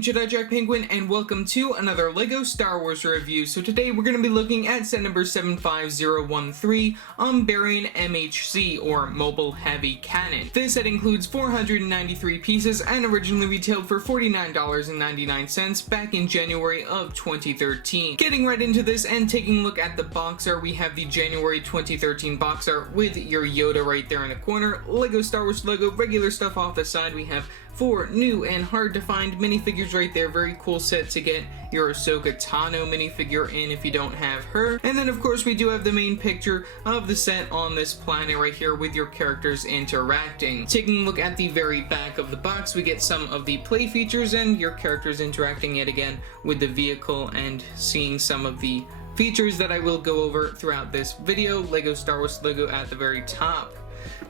I'm Jedi Jack Penguin, and welcome to another LEGO Star Wars review. So today we're going to be looking at set number 75013, Umbaran MHC, or Mobile Heavy Cannon. This set includes 493 pieces and originally retailed for $49.99 back in January of 2013. Getting right into this and taking a look at the box art, we have the January 2013 box art with your Yoda right there in the corner, LEGO Star Wars logo, regular stuff off the side. We have 4 new and hard to find minifigures right there. Very cool set to get your Ahsoka Tano minifigure in if you don't have her. And then of course we do have the main picture of the set on this planet right here with your characters interacting. Taking a look at the very back of the box, we get some of the play features and your characters interacting yet again with the vehicle and seeing some of the features that I will go over throughout this video. LEGO Star Wars logo at the very top.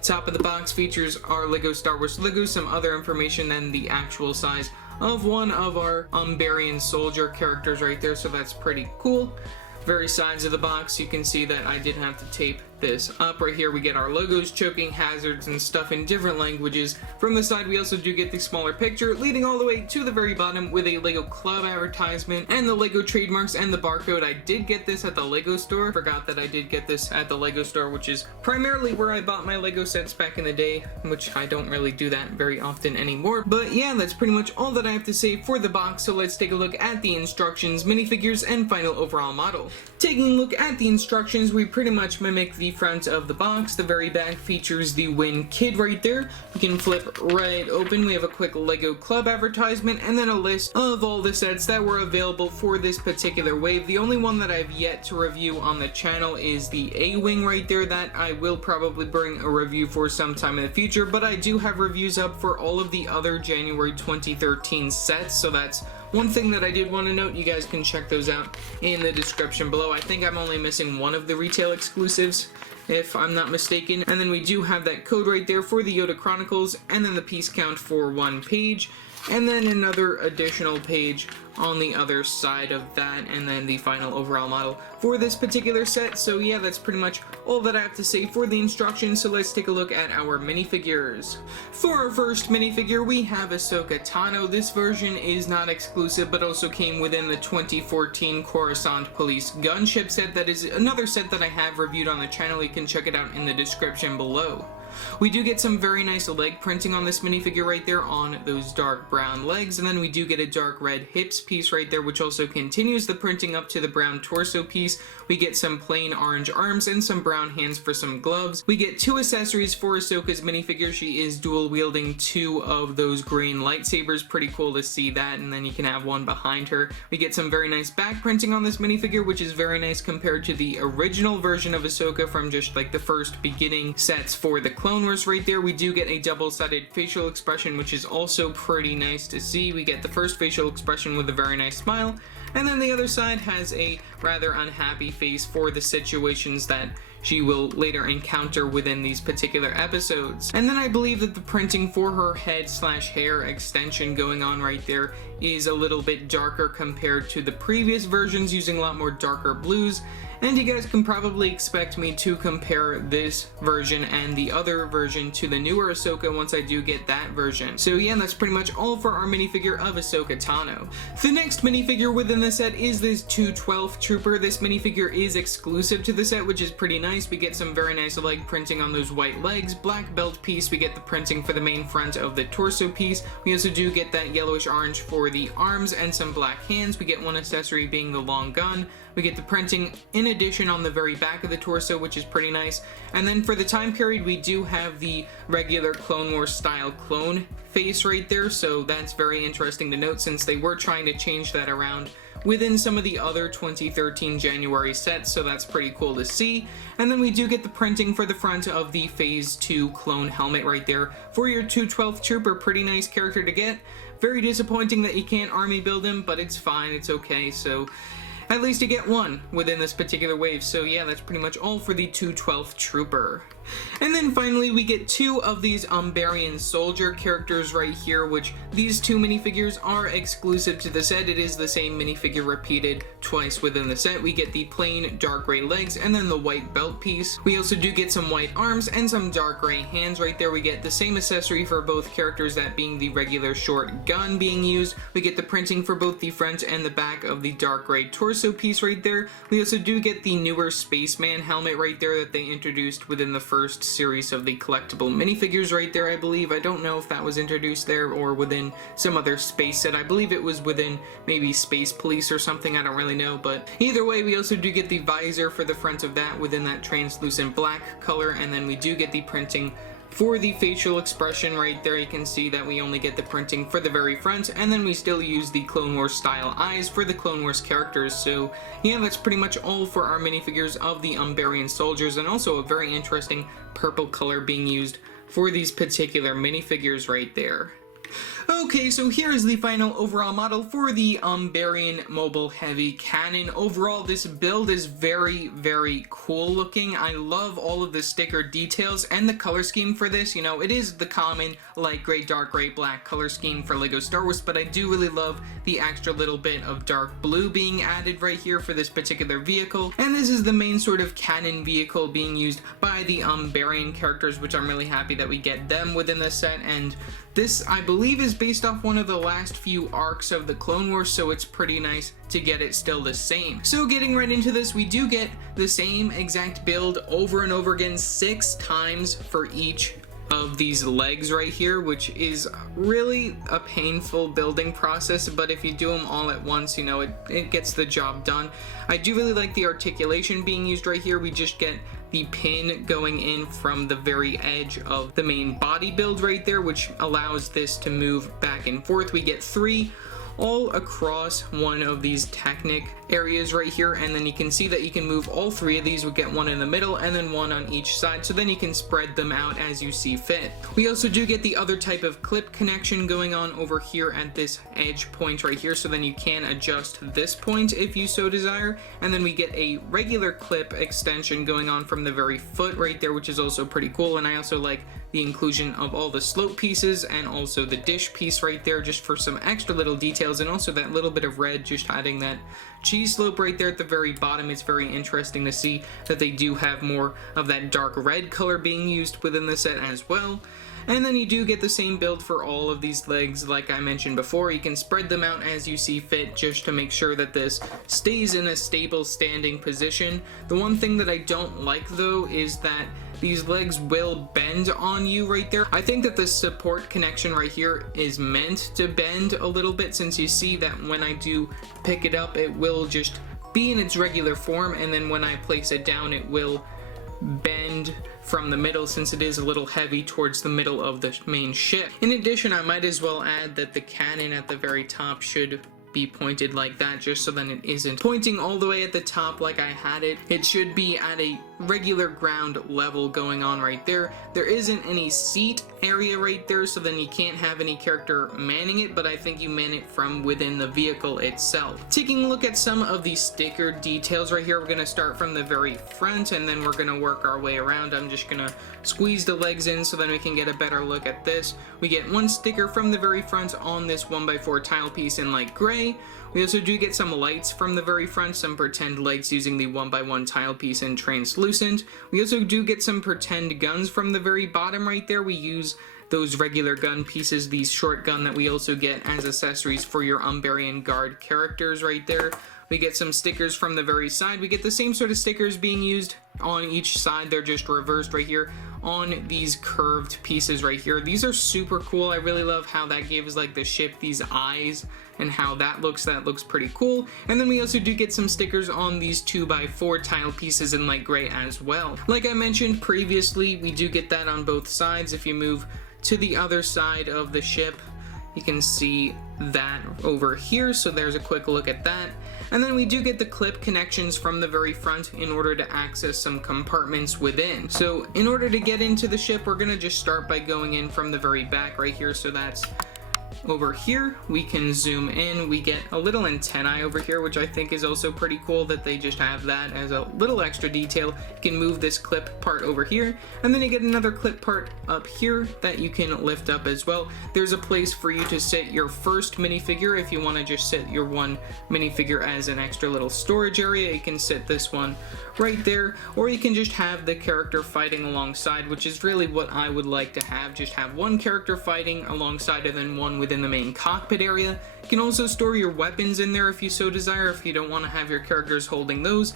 Top of the box features our LEGO Star Wars logo, some other information than the actual size of one of our Umbaran soldier characters right there, so that's pretty cool. Very sides of the box, you can see that I did have to tape this up. Right here we get our logos, choking hazards, and stuff in different languages. From the side we also do get the smaller picture leading all the way to the very bottom with a LEGO Club advertisement and the LEGO trademarks and the barcode. I did get this at the LEGO store. Forgot that I did get this at the LEGO store, which is primarily where I bought my LEGO sets back in the day, which I don't really do that very often anymore. But yeah, that's pretty much all that I have to say for the box, so let's take a look at the instructions, minifigures, and final overall model. Taking a look at the instructions, we pretty much mimic the front of the box. The very back features the Win Kid right there. You can flip right open. We have a quick LEGO Club advertisement and then a list of all the sets that were available for this particular wave. The only one that I've yet to review on the channel is the A-Wing right there, that I will probably bring a review for sometime in the future, but I do have reviews up for all of the other January 2013 sets, so that's one thing that I did want to note. You guys can check those out in the description below. I think I'm only missing one of the retail exclusives, if I'm not mistaken. And then we do have that code right there for the Yoda Chronicles, and then the piece count for one page, and then another additional page on the other side of that, and then the final overall model for this particular set. So yeah, that's pretty much all that I have to say for the instructions, so let's take a look at our minifigures. For our first minifigure, we have Ahsoka Tano. This version is not exclusive, but also came within the 2014 Coruscant Police gunship set. That is another set that I have reviewed on the channel. You can check it out in the description below. We do get some very nice leg printing on this minifigure right there on those dark brown legs, and then we do get a dark red hips piece right there, which also continues the printing up to the brown torso piece. We get some plain orange arms and some brown hands for some gloves. We get 2 accessories for Ahsoka's minifigure. She is dual wielding 2 of those green lightsabers. Pretty cool to see that, and then you can have one behind her. We get some very nice back printing on this minifigure, which is very nice compared to the original version of Ahsoka from just like the first beginning sets for the Clone Wars right there. We do get a double-sided facial expression, which is also pretty nice to see. We get the first facial expression with a very nice smile, and then the other side has a rather unhappy face for the situations that she will later encounter within these particular episodes. And then I believe that the printing for her head/hair extension going on right there is a little bit darker compared to the previous versions, using a lot more darker blues. And you guys can probably expect me to compare this version and the other version to the newer Ahsoka once I do get that version. So yeah, that's pretty much all for our minifigure of Ahsoka Tano. The next minifigure within the set is this 212th Trooper. This minifigure is exclusive to the set, which is pretty nice. We get some very nice leg printing on those white legs, black belt piece. We get the printing for the main front of the torso piece. We also do get that yellowish orange for the arms and some black hands. We get one accessory being the long gun. We get the printing in addition on the very back of the torso, which is pretty nice. And then for the time period, we do have the regular Clone Wars style clone face right there, so that's very interesting to note since they were trying to change that around within some of the other 2013 January sets, so that's pretty cool to see. And then we do get the printing for the front of the Phase 2 clone helmet right there for your 212th Trooper. Pretty nice character to get. Very disappointing that you can't army build him, but it's fine, it's okay. So at least you get one within this particular wave. So yeah, that's pretty much all for the 212th Trooper. And then finally we get two of these Umbarian soldier characters right here, which these two minifigures are exclusive to the set. It is the same minifigure repeated twice within the set. We get the plain dark gray legs and then the white belt piece. We also do get some white arms and some dark gray hands right there. We get the same accessory for both characters, that being the regular short gun being used. We get the printing for both the front and the back of the dark gray torso piece right there. We also do get the newer spaceman helmet right there that they introduced within the first series of the collectible minifigures right there, I believe. I don't know if that was introduced there or within some other space set. I believe it was within maybe Space Police or something, I don't really know, but either way we also do get the visor for the front of that within that translucent black color, and then we do get the printing for the facial expression right there. You can see that we only get the printing for the very front, and then we still use the Clone Wars style eyes for the Clone Wars characters. So yeah, that's pretty much all for our minifigures of the Umbarian soldiers, and also a very interesting purple color being used for these particular minifigures right there. Okay, so here is the final overall model for the Umbaran Mobile Heavy Cannon. Overall, this build is very, very cool looking. I love all of the sticker details and the color scheme for this. You know, it is the common light gray, dark gray, black color scheme for LEGO Star Wars, but I do really love the extra little bit of dark blue being added right here for this particular vehicle. And this is the main sort of cannon vehicle being used by the Umbarian characters, which I'm really happy that we get them within the set. And this, I believe, is based off one of the last few arcs of the Clone Wars, so it's pretty nice to get it still the same. So getting right into this, we do get the same exact build over and over again 6 times for each of these legs right here, which is really a painful building process, but if you do them all at once, you know, it gets the job done. I do really like the articulation being used right here. We just get the pin going in from the very edge of the main body build right there, which allows this to move back and forth. We get 3 all across one of these Technic areas right here, and then you can see that you can move all 3 of these. We get 1 in the middle and then 1 on each side, so then you can spread them out as you see fit. We also do get the other type of clip connection going on over here at this edge point right here, so then you can adjust this point if you so desire, and then we get a regular clip extension going on from the very foot right there, which is also pretty cool. And I also like the inclusion of all the slope pieces and also the dish piece right there, just for some extra little details, and also that little bit of red, just adding that cheese slope right there at the very bottom. It's very interesting to see that they do have more of that dark red color being used within the set as well. And then you do get the same build for all of these legs. Like I mentioned before, you can spread them out as you see fit, just to make sure that this stays in a stable standing position. The one thing that I don't like though is that these legs will bend on you right there. I think that the support connection right here is meant to bend a little bit, since you see that when I do pick it up, it will just be in its regular form, and then when I place it down, it will bend from the middle, since it is a little heavy towards the middle of the main ship. In addition, I might as well add that the cannon at the very top should be pointed like that, just so then it isn't pointing all the way at the top like I had it. It should be at a regular ground level going on right there. There isn't any seat area right there, so then you can't have any character manning it, but I think you man it from within the vehicle itself. Taking a look at some of the sticker details right here, we're going to start from the very front and then we're going to work our way around. I'm just going to squeeze the legs in so then we can get a better look at this. We get 1 sticker from the very front on this 1x4 tile piece in light gray. We also do get some lights from the very front, some pretend lights using the 1x1 tile piece in translucent. We also do get some pretend guns from the very bottom right there. We use those regular gun pieces, these short gun that we also get as accessories for your Umbarian Guard characters right there. We get some stickers from the very side. We get the same sort of stickers being used on each side. They're just reversed right here on these curved pieces right here. These are super cool. I really love how that gives like the ship these eyes and how that looks pretty cool. And then we also do get some stickers on these 2x4 tile pieces in light gray as well. Like I mentioned previously, we do get that on both sides. If you move to the other side of the ship, you can see that over here, so there's a quick look at that. And then we do get the clip connections from the very front in order to access some compartments within. So in order to get into the ship, we're gonna just start by going in from the very back right here. So that's over here, we can zoom in. We get a little antennae over here, which I think is also pretty cool that they just have that as a little extra detail. You can move this clip part over here, and then you get another clip part up here that you can lift up as well. There's a place for you to sit your first minifigure. If you want to just sit your one minifigure as an extra little storage area, you can sit this one right there, or you can just have the character fighting alongside, which is really what I would like to have. Just have one character fighting alongside and then one within the main cockpit area. You can also store your weapons in there if you so desire, if you don't want to have your characters holding those.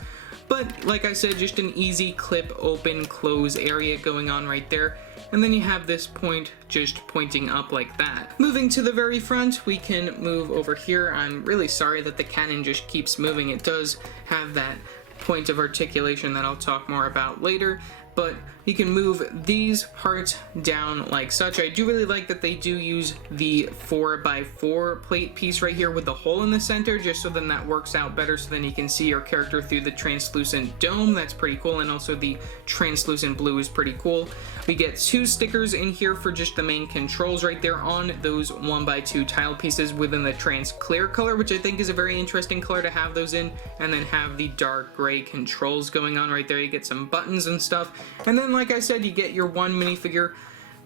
But like I said, just an easy clip open close area going on right there. And then you have this point just pointing up like that. Moving to the very front, we can move over here. I'm really sorry that the cannon just keeps moving. It does have that point of articulation that I'll talk more about later, but you can move these parts down like such. I do really like that they do use the 4x4 plate piece right here with the hole in the center, just so then that works out better, so then you can see your character through the translucent dome. That's pretty cool, and also the translucent blue is pretty cool. We get 2 stickers in here for just the main controls right there on those 1x2 tile pieces within the trans clear color, which I think is a very interesting color to have those in, and then have the dark gray controls going on right there. You get some buttons and stuff, and then like I said, you get your one minifigure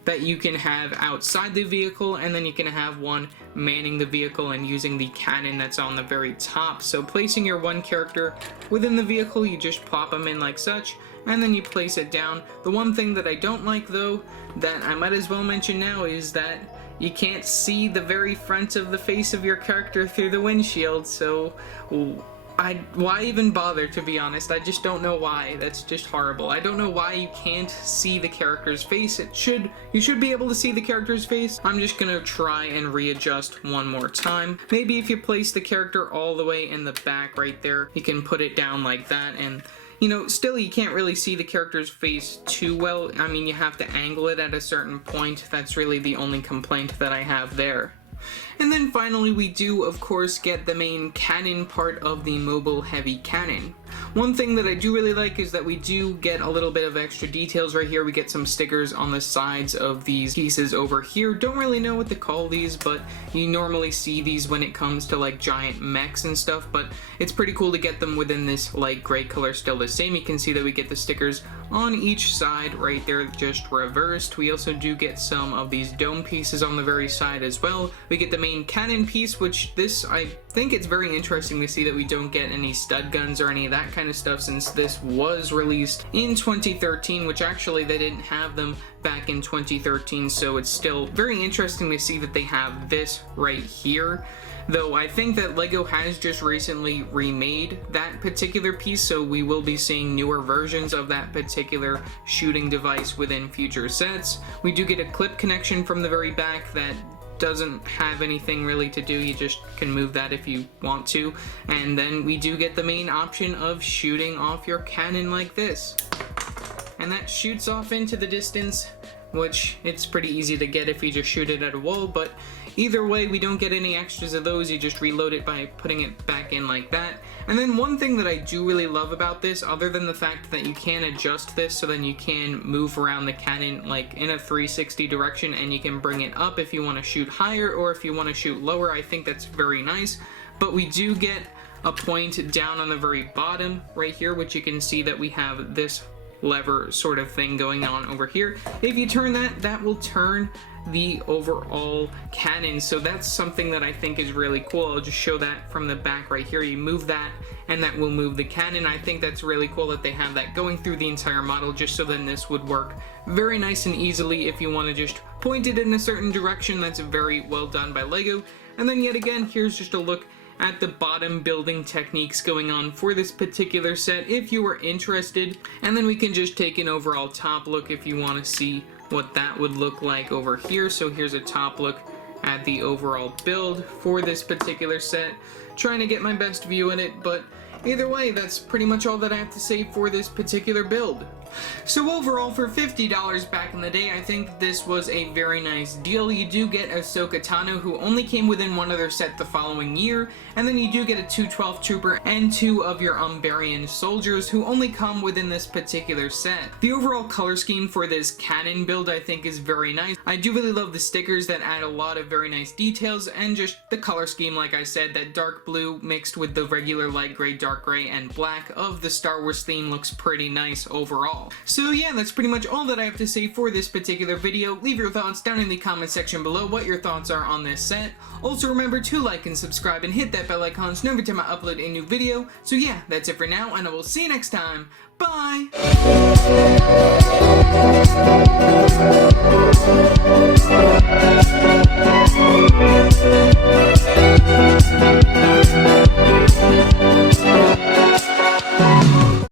that you can have outside the vehicle, and then you can have one manning the vehicle and using the cannon that's on the very top. So placing your one character within the vehicle, you just plop them in like such, and then you place it down. The one thing that I don't like though, that I might as well mention now, is that you can't see the very front of the face of your character through the windshield, so why even bother, to be honest? I just don't know why. That's just horrible. I don't know why you can't see the character's face. You should be able to see the character's face. I'm just gonna try and readjust one more time. Maybe if you place the character all the way in the back right there, you can put it down like that, and you know, still you can't really see the character's face too well. I mean, you have to angle it at a certain point. That's really the only complaint that I have there. And then finally, we do of course get the main cannon part of the mobile heavy cannon. One thing that I do really like is that we do get a little bit of extra details right here. We get some stickers on the sides of these pieces over here. Don't really know what to call these, but you normally see these when it comes to like giant mechs and stuff, but it's pretty cool to get them within this light gray color still the same. You can see that we get the stickers on each side right there, just reversed. We also do get some of these dome pieces on the very side as well. We get the main cannon piece, which I think it's very interesting to see that we don't get any stud guns or any of that kind of stuff, since this was released in 2013, which actually they didn't have them back in 2013, so it's still very interesting to see that they have this right here. Though I think that LEGO has just recently remade that particular piece, so we will be seeing newer versions of that particular shooting device within future sets. We do get a clip connection from the very back that doesn't have anything really to do. You just can move that if you want to. And then we do get the main option of shooting off your cannon like this. And that shoots off into the distance, which it's pretty easy to get if you just shoot it at a wall, but either way, we don't get any extras of those. You just reload it by putting it back in like that. And then one thing that I do really love about this, other than the fact that you can adjust this so then you can move around the cannon like in a 360 direction, and you can bring it up if you want to shoot higher or if you want to shoot lower. I think that's very nice. But we do get a point down on the very bottom right here, which you can see that we have this lever sort of thing going on over here. If you turn that, that will turn the overall cannon, so that's something that I think is really cool. I'll just show that from the back right here. You move that and that will move the cannon. I think that's really cool that they have that going through the entire model, just so then this would work very nice and easily if you want to just point it in a certain direction. That's very well done by LEGO. And then yet again, here's just a look at the bottom building techniques going on for this particular set if you are interested. And then we can just take an overall top look if you want to see what that would look like over here. So here's a top look at the overall build for this particular set. Trying to get my best view in it, but either way, that's pretty much all that I have to say for this particular build. So overall, for $50 back in the day, I think this was a very nice deal. You do get Ahsoka Tano, who only came within one other set the following year, and then you do get a 212 Trooper and 2 of your Umbaran soldiers, who only come within this particular set. The overall color scheme for this cannon build I think is very nice. I do really love the stickers that add a lot of very nice details, and just the color scheme, like I said, that dark blue mixed with the regular light gray, dark gray, and black of the Star Wars theme looks pretty nice overall. So yeah, that's pretty much all that I have to say for this particular video. Leave your thoughts down in the comment section below what your thoughts are on this set. Also remember to like and subscribe and hit that bell icon so every time I upload a new video. So yeah, that's it for now, and I will see you next time. Bye!